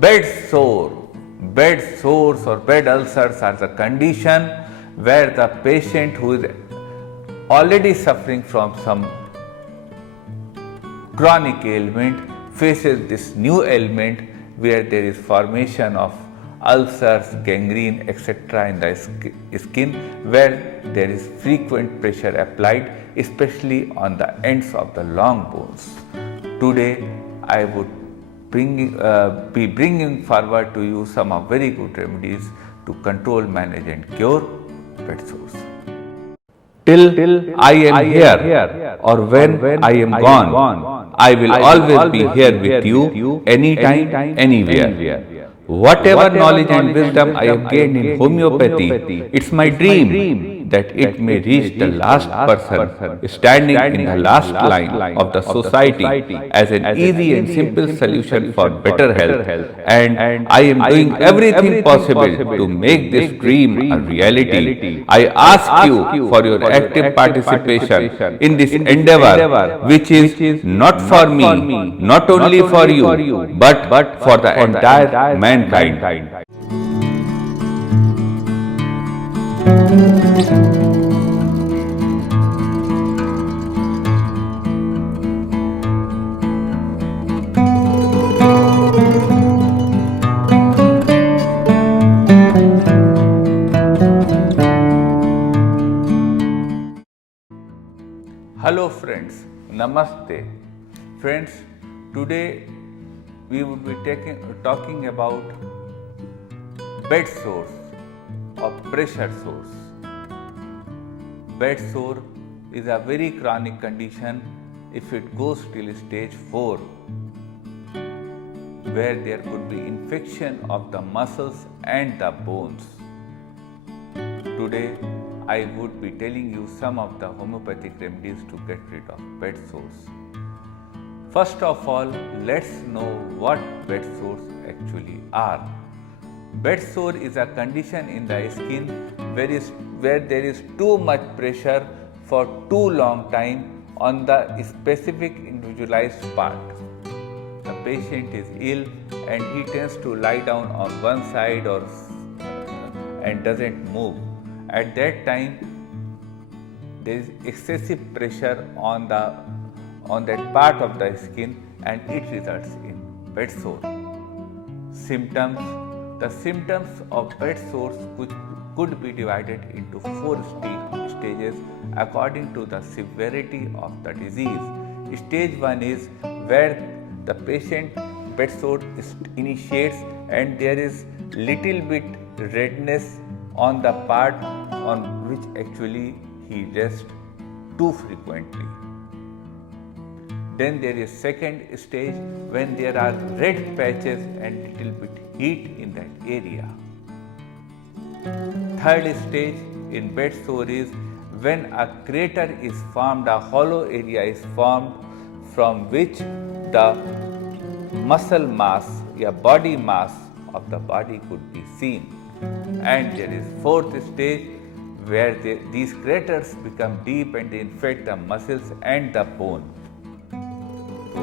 Bed sore. Bed sores or bed ulcers are the condition where the patient who is already suffering from some chronic ailment faces this new ailment where there is formation of ulcers, gangrene, etc. in the skin, where there is frequent pressure applied, especially on the ends of the long bones. Today, I would be bringing forward to you some of very good remedies to control, manage and cure bed sores. Till I am here or when I am gone, I will always be here with you anytime, anywhere. Whatever knowledge and wisdom I have gained in homeopathy, it's my dream that it may reach the last person standing in the last line of the society as an easy and simple solution for better health. And I am doing everything possible to make this dream a reality. I ask you for your active participation in this endeavor, which is not for me, not only for you, but for the entire mankind. Hello friends, Namaste. Friends, today we would be talking about bed sores or pressure sores. Bed sore is a very chronic condition if it goes till stage 4, where there could be infection of the muscles and the bones. Today, I would be telling you some of the homeopathic remedies to get rid of bed sores. First of all, let's know what bed sores actually are. Bed sore is a condition in the skin where there is too much pressure for too long time on the specific individualized part. The patient is ill and he tends to lie down on one side and doesn't move. At that time, there is excessive pressure on that part of the skin and it results in bed sore. Symptoms. The symptoms of bed sores could be divided into 4 stages according to the severity of the disease. Stage 1 is where the patient bed sore initiates and there is little bit redness on the part on which actually he rests too frequently. Then there is second stage when there are red patches and little bit heat in that area. Third stage in bed sore is when a crater is formed, a hollow area is formed from which the muscle mass, body mass of the body could be seen. And there is fourth stage where these craters become deep and they infect the muscles and the bone. So,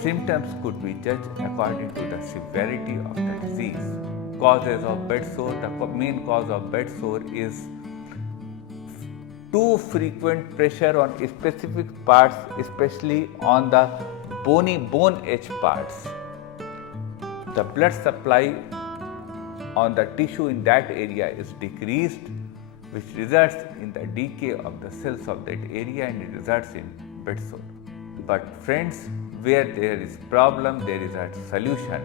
symptoms could be judged according to the severity of the disease. Causes of bed sore. The main cause of bed sore is too frequent pressure on specific parts, especially on the bone edge parts. The blood supply on the tissue in that area is decreased, which results in the decay of the cells of that area and it results in bed sore. But friends, where there is problem, there is a solution.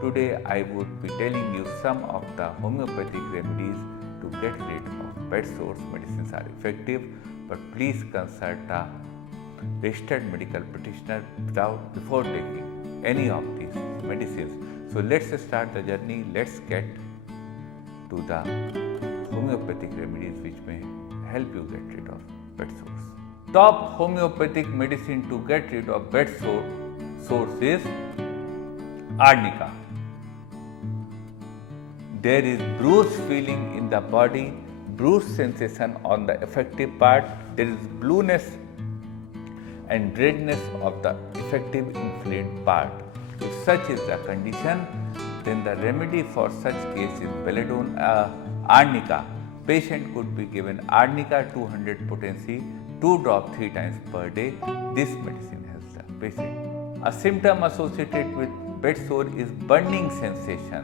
Today I would be telling you some of the homeopathic remedies to get rid of bed sores. Medicines are effective, but please consult a registered medical practitioner before taking any of these medicines. So let's start the journey. Let's get to the homeopathic remedies which may help you get rid of bed sores. Top homeopathic medicine to get rid of bed sores is Arnica. There is bruised feeling in the body, bruised sensation on the affected part. There is blueness and redness of the affected inflamed part. If such is the condition, then the remedy for such case is belladonna, arnica. Patient could be given arnica 200 potency, 2 drop 3 times per day. This medicine helps the patient. A symptom associated with bed sore is burning sensation.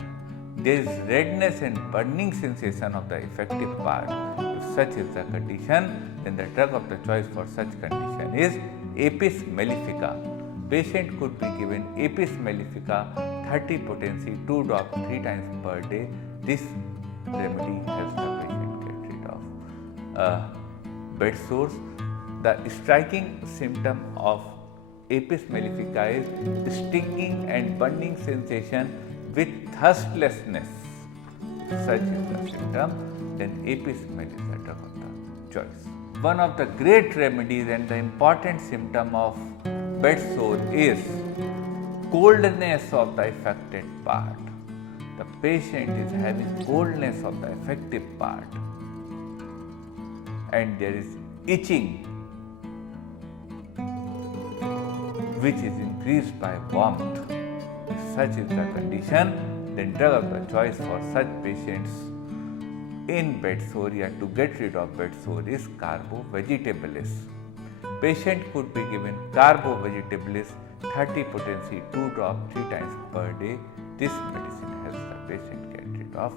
There is redness and burning sensation of the affected part. If such is the condition, then the drug of the choice for such condition is Apis mellifica. Patient could be given Apis mellifica 30 potency, 2 drop 3 times per day. This remedy helps the patient get rid of bed sores. The striking symptom of Apis mellifica is stinging and burning sensation with thirstlessness. If such is the symptom, then Apis mellifica is the drug of the choice. One of the great remedies and the important symptom of bed sore is coldness of the affected part. The patient is having coldness of the affected part and there is itching which is increased by warmth. If such is the condition, then drug of the choice for such patients in bed sore to get rid of bed sore is Carbo Vegetabilis. Patient could be given Carbo Vegetabilis 30 potency, 2 drop 3 times per day. This medicine helps the patient get rid of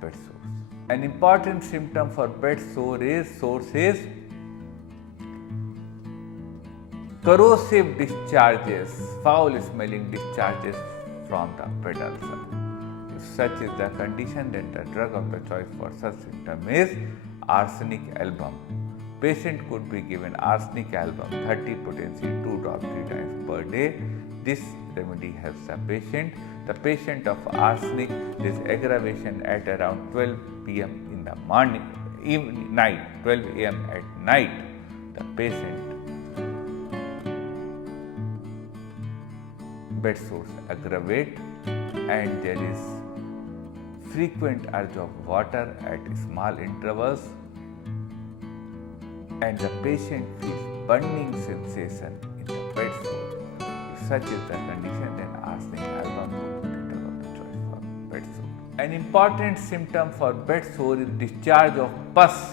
bed sores. An important symptom for bed sore is corrosive discharges, foul smelling discharges from the bed ulcer. If such is the condition, then the drug of the choice for such symptom is arsenic album. Patient could be given arsenic album 30 potency, 2 drop 3 times per day. This remedy helps the patient. The patient of arsenic, this aggravation at around 12 p.m. in the morning, night, 12 a.m. at night, the patient bed sores aggravate and there is frequent urge of water at small intervals and the patient feels burning sensation in the bed sore. If such is the condition, then arsenic album would be the drug of the choice for bed sore. An important symptom for bed sore is discharge of pus.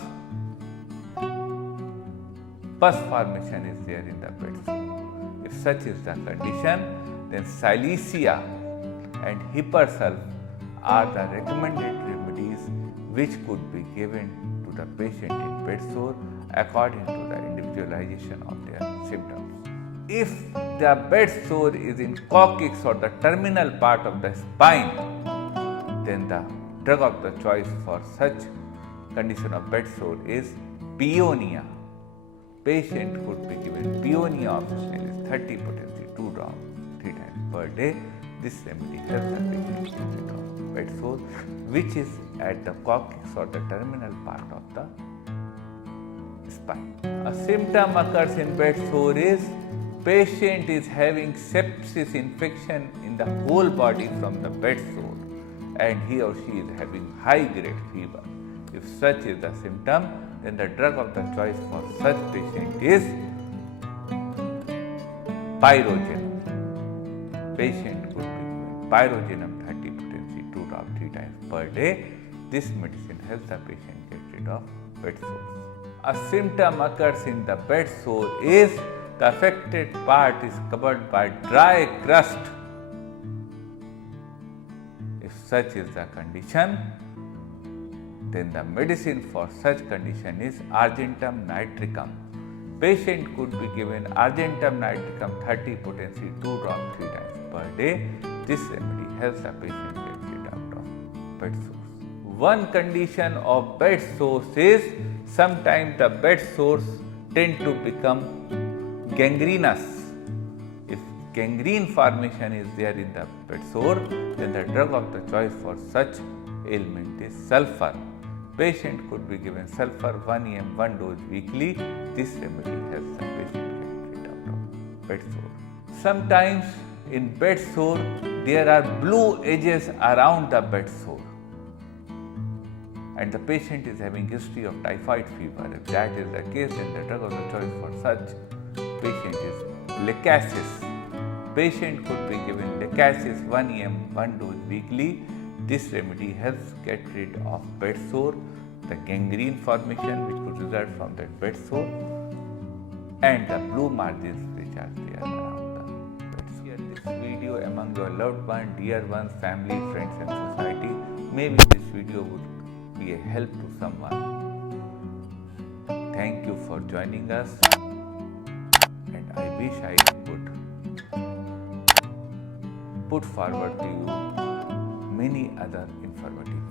Pus formation is there in the bed sore. If such is the condition, then silicea and hipersulf are the recommended remedies which could be given to the patient in bed sore according to the individualization of their symptoms. If the bed sore is in coccyx or the terminal part of the spine, then the drug of the choice for such condition of bed sore is Paeonia. Patient could be given Paeonia officinalis 30 potency, 2 drops 3 times per day. This remedy helps the patient get rid of bed sore which is at the coccyx or the terminal part of the spine. A symptom occurs in bed sore is patient is having sepsis infection in the whole body from the bed sore and he or she is having high grade fever. If such is the symptom, then the drug of the choice for such patient is pyrogenum. Patient could be given pyrogenum 30 potency, 2 drops 3 times per day. This medicine helps the patient get rid of bed sores. A symptom occurs in the bed sore is the affected part is covered by dry crust. If such is the condition, then the medicine for such condition is argentum nitricum. Patient could be given argentum nitricum 30 potency, 2 drops 3 times per day. This remedy helps the patient get rid of bed sores. One condition of bed sores is sometimes the bed sores tend to become gangrenous. If gangrene formation is there in the bed sore, then the drug of the choice for such ailment is sulfur. Patient could be given sulfur 1 em 1 dose weekly. This remedy helps the patient get rid of bed sore. Sometimes in bed sore there are blue edges around the bed sore and the patient is having history of typhoid fever. If that is the case, then the drug of the choice for such patient is Lacasis patient could be given Lacasis 1 em 1 dose weekly. This remedy helps get rid of bed sore, the gangrene formation which could result from that bed sore, and the blue margins which are there around the bed. Share this video among your loved ones, dear ones, family, friends and society. Maybe this video would be a help to someone. Thank you for joining us, and I wish I could put forward to you many other informative